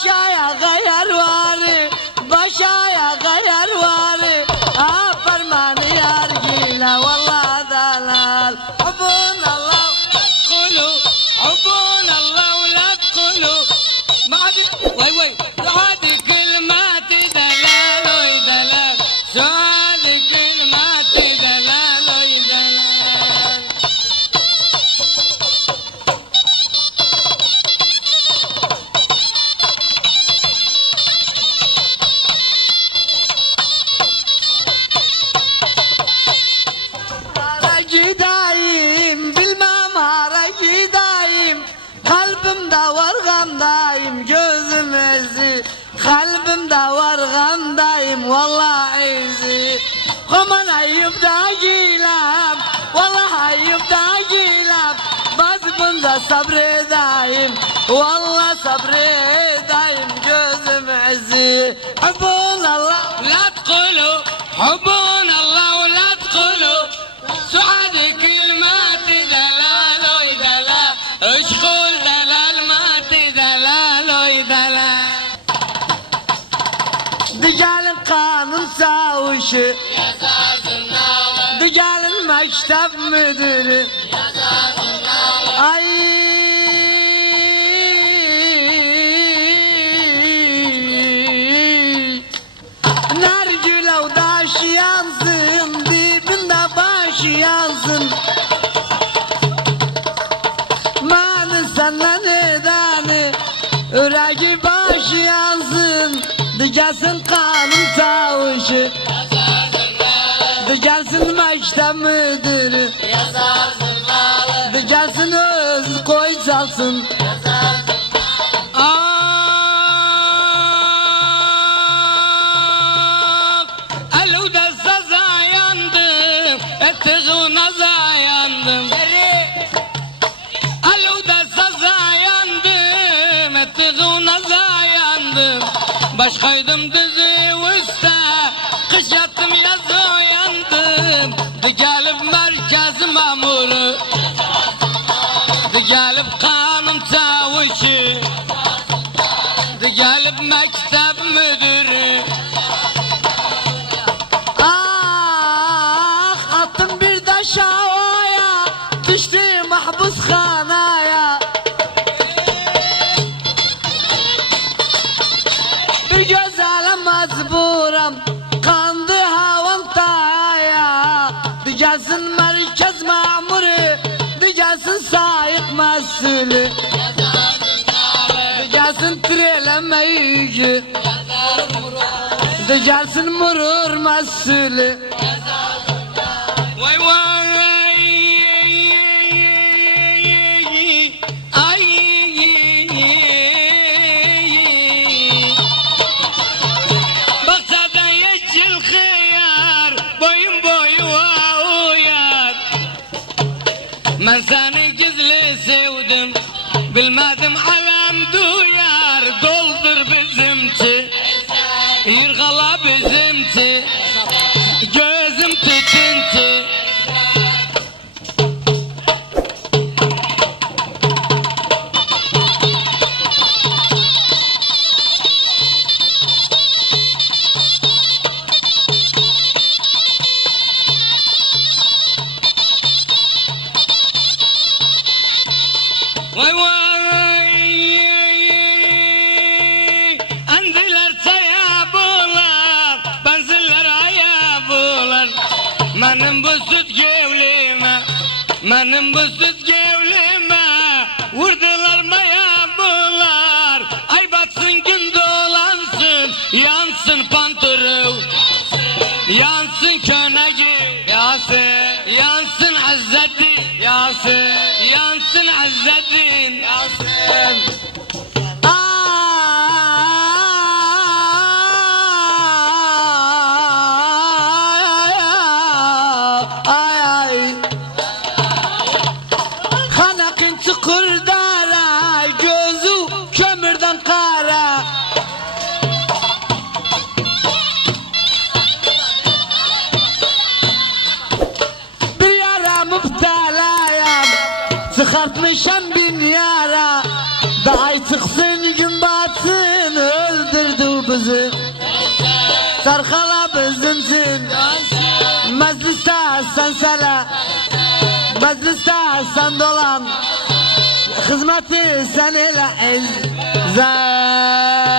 başaya gayar varı, başaya gayar varı. Ah parmağını yar gile vallahi dalal. Hubun Allah kulu, hubun Allah la kulu. Vay vay, hadi kelimat delal oy delal. Hadi kelimat delal oy delal. Hara gidayım, bilmem hara gidayım. Kalbimde var gamdayım, gözüm ezi. Kalbimde var gamdayım, vallahi ezi. Aman ayıp da gilem, vallahi ayıp da gilem. Bazı bunda sabredayım, vallahi sabredayım, gözüm ezi. Hubun Allah la tkulu, hubun Allah la tkulu. Suadi kelimati delal oy delal. Işkul delal mati delal oy delal. Dijalin kanun savuşu, dijalin mektep müdürü. Ay Nargülev daşı yansın, dibinde başı yansın. Mani senden edani, üregi başı yansın. Digelsin kanun savuşu, digelsin mektep müdürü. Digelsin öz koy salsın. Eluda saza yandım, etiğuna zayandım. Eluda saza yandım, etiğuna zayandım. Başkaydım dizi usta, kış yattım yaz uyandım. Digelip merkez mamuru, digelip kanun savuşu, digelip mektep müdürü. Ah attım bir taş havaya, düştü mahpus hanaya. Bir gözele mecburam, kandı havantaya. Digelsin merkez mamuru, digelsin sayık mesulü. Digelsin trelemeyici, digelsin murur mesulü. Vay vay ay baksadan yeşil hıyar, boyun boyu uyar. Ben seni gizli sevdim, bilmedim alem duyar. Doldur bizimti, yırgala bizimti, gözüm tütüntü. Vay vay andiler saya bular, benziller aya bular. Benim bu süt gevlime, benim bu süt gevlime vurdular maya bular. Ay batsın gün dolansın, yansın panturu, yansın köneci, yansın, yansın İzzettin, yansın, yansın İzzettin, yansın. Kanakın çukur dara, gözü kömürden kara. Bir yara müptelayam, çıkartmışam bin yara. Day çıksın gün batsın, özümsün. Mecliste sen sele, mecliste sen dolan. Hizmeti sen ile izle.